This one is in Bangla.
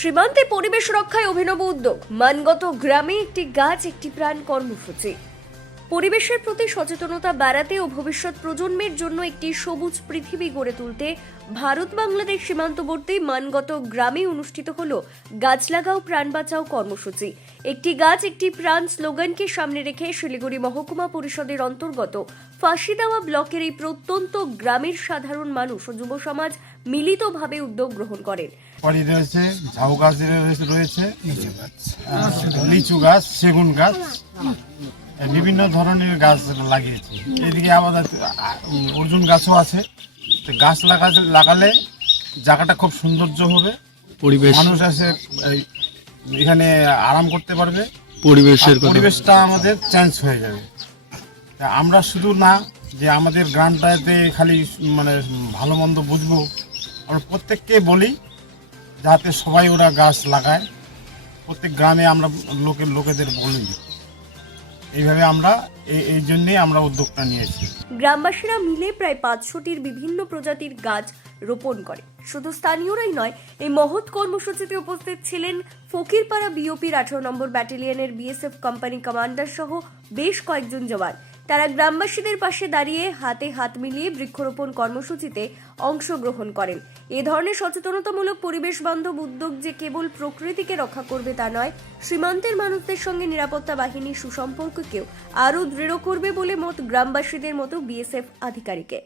সীমান্তে পরিবেশ রক্ষায় অভিনব উদ্যোগ। মানগত গ্রামে একটি গাছ একটি প্রাণ কর্মসূচি। পরিবেশের প্রতি সচেতনতা বাড়াতে ও ভবিষ্যৎ প্রজন্মের জন্য একটি সবুজ পৃথিবী গড়ে তুলতে ভারত বাংলাদেশ সীমান্তবর্তী মানগত গ্রামে অনুষ্ঠিত হল গাছ লাগাও প্রাণ বাঁচাও কর্মসূচি। একটি গাছ একটি প্রাণ স্লোগানকে সামনে রেখে শিলিগুড়ি মহকুমা পরিষদের অন্তর্গত ফাঁসি দেওয়া ব্লকের এই প্রত্যন্ত গ্রামের সাধারণ মানুষ ও যুব সমাজ মিলিতভাবে উদ্যোগ গ্রহণ করেন। রয়েছে, ঝাউ গাছ রয়েছে লিচু গাছ, সেগুন গাছ। বিভিন্ন ধরনের গাছ লাগিয়েছি। এদিকে আমাদের অর্জুন গাছও আছে। তো গাছ লাগা লাগালে জায়গাটা খুব সৌন্দর্য হবে। পরিবেশ। মানুষ এসে এই, এখানে আরাম করতে পারবে। পরিবেশের পরিবেশটা আমাদের চেঞ্জ হয়ে যাবে। আমরা শুধু না যে আমাদের গ্রামটাতে খালি মানে ভালো মন্দ বুঝব আমরা প্রত্যেককে বলি যাতে সবাই ওরা গাছ লাগায়। প্রত্যেক গ্রামে আমরা লোকের লোকেদের বলি। এইভাবে আমরা এই জন্যই আমরা উদ্যোগটা নিয়েছি। গ্রামবাসীরা মিলে প্রায় পাঁচশোটির বিভিন্ন প্রজাতির গাছ রোপণ করে। শুধু স্থানীয়রাই নয়, এই মহৎ কর্মসূচিতে উপস্থিত ছিলেন ফকিরপাড়া বিওপির আঠারো নম্বর ব্যাটালিয়নের বিএসএফ কোম্পানি কমান্ডার সহ বেশ কয়েকজন জওয়ান। তারা গ্রামবাসীদের পাশে দাঁড়িয়ে হাতে হাত মিলিয়ে বৃক্ষরোপণ কর্মসূচিতে অংশগ্রহণ করেন। এ ধরনের সচেতনতামূলক পরিবেশ বান্ধব উদ্যোগ যে কেবল প্রকৃতিকে রক্ষা করবে তা নয়, সীমান্তের মানুষদের সঙ্গে নিরাপত্তা বাহিনীর সুসম্পর্ককেও আরও দৃঢ় করবে বলে মত গ্রামবাসীদের মতো বিএসএফ আধিকারিকের